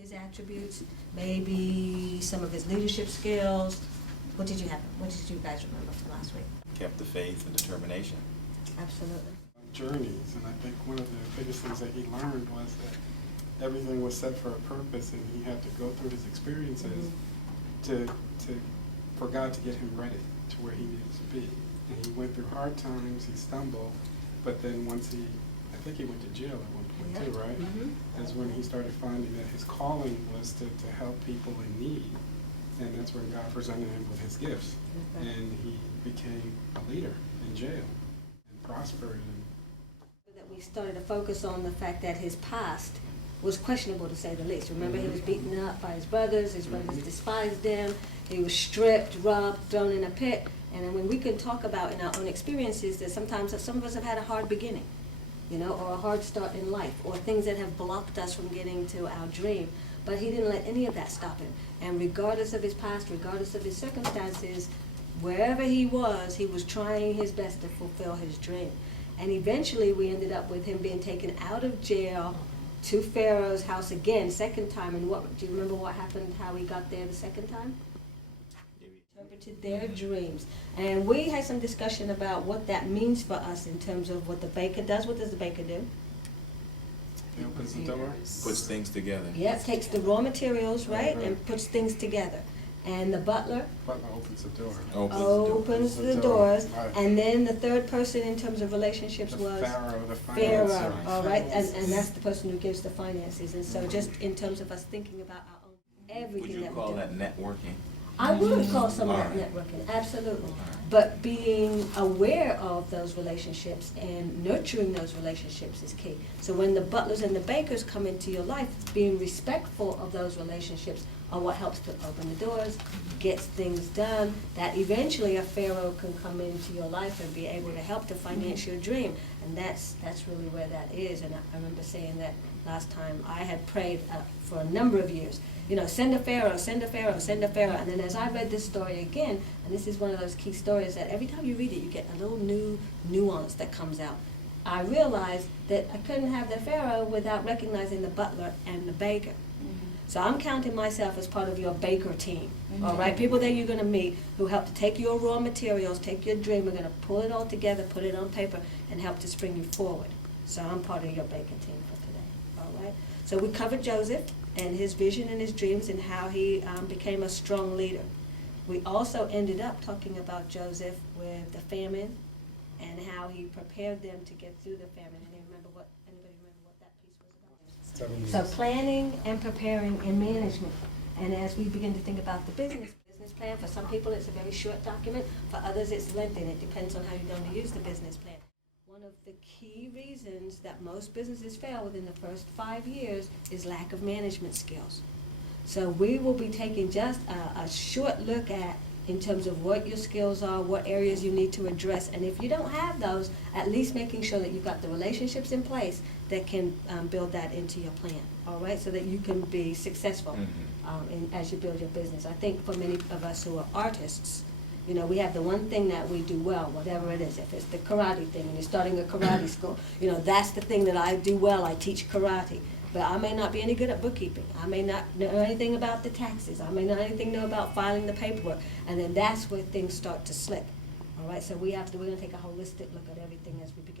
his attributes, maybe some of his leadership skills. What did you guys remember from last week? Kept the faith and determination. Absolutely. Journeys, and I think one of the biggest things that he learned was that everything was set for a purpose, and he had to go through his experiences for God to get him ready to where he needed to be. And he went through hard times, he stumbled, but then once I think he went to jail at one point too, right? Mm-hmm. That's when he started finding that his calling was to help people in need. And that's when God presented him with his gifts. Okay. And he became a leader in jail and prospered. That we started to focus on the fact that his past was questionable, to say the least. Remember, he was beaten up by his brothers despised him, he was stripped, robbed, thrown in a pit. And then when we can talk about in our own experiences that sometimes some of us have had a hard beginning, or a hard start in life, or things that have blocked us from getting to our dream. But he didn't let any of that stop him. And regardless of his past, regardless of his circumstances, wherever he was trying his best to fulfill his dream. And eventually we ended up with him being taken out of jail to Pharaoh's house again, second time. And do you remember what happened, how he got there the second time? Interpreted their dreams. And we had some discussion about what that means for us in terms of what the baker does. What does the baker do? He opens the door. Puts things together. Yeah, takes the raw materials, right, and puts things together. And the butler Opens the door. opens the doors. Right. And then the third person in terms of relationships was Pharaoh, the Pharaoh, financer. all right? And that's the person who gives the finances. And so just in terms of us thinking about our own, everything Would you that we call do. that networking? I would call some of that Alright. networking, absolutely. But being aware of those relationships and nurturing those relationships is key. So when the butlers and the bakers come into your life, being respectful of those relationships are what helps to open the doors, gets things done, that eventually a Pharaoh can come into your life and be able to help to finance your dream. And that's really where that is. And I remember saying that last time I had prayed for a number of years. Send a Pharaoh, send a Pharaoh, send a Pharaoh. And then as I read this story again, and this is one of those key stories that every time you read it, you get a little new nuance that comes out. I realized that I couldn't have the Pharaoh without recognizing the butler and the baker. So I'm counting myself as part of your baker team, all right? People that you're going to meet who help to take your raw materials, take your dream, we're going to pull it all together, put it on paper, and help to spring you forward. So I'm part of your baker team for today, all right? So we covered Joseph and his vision and his dreams and how he became a strong leader. We also ended up talking about Joseph with the famine and how he prepared them to get through the famine. Anybody remember what that piece was about? 7 years. So planning and preparing and management. And as we begin to think about the business plan, for some people it's a very short document, for others it's lengthy, and it depends on how you're going to use the business plan. One of the key reasons that most businesses fail within the first 5 years is lack of management skills. So we will be taking just a short look at in terms of what your skills are, what areas you need to address, and if you don't have those, at least making sure that you've got the relationships in place that can build that into your plan, all right, so that you can be successful as you build your business. I think for many of us who are artists, we have the one thing that we do well, whatever it is. If it's the karate thing and you're starting a karate school, that's the thing that I do well. I teach karate. But I may not be any good at bookkeeping. I may not know anything about the taxes. I may not know about filing the paperwork. And then that's where things start to slip. All right, so we're going to take a holistic look at everything as we begin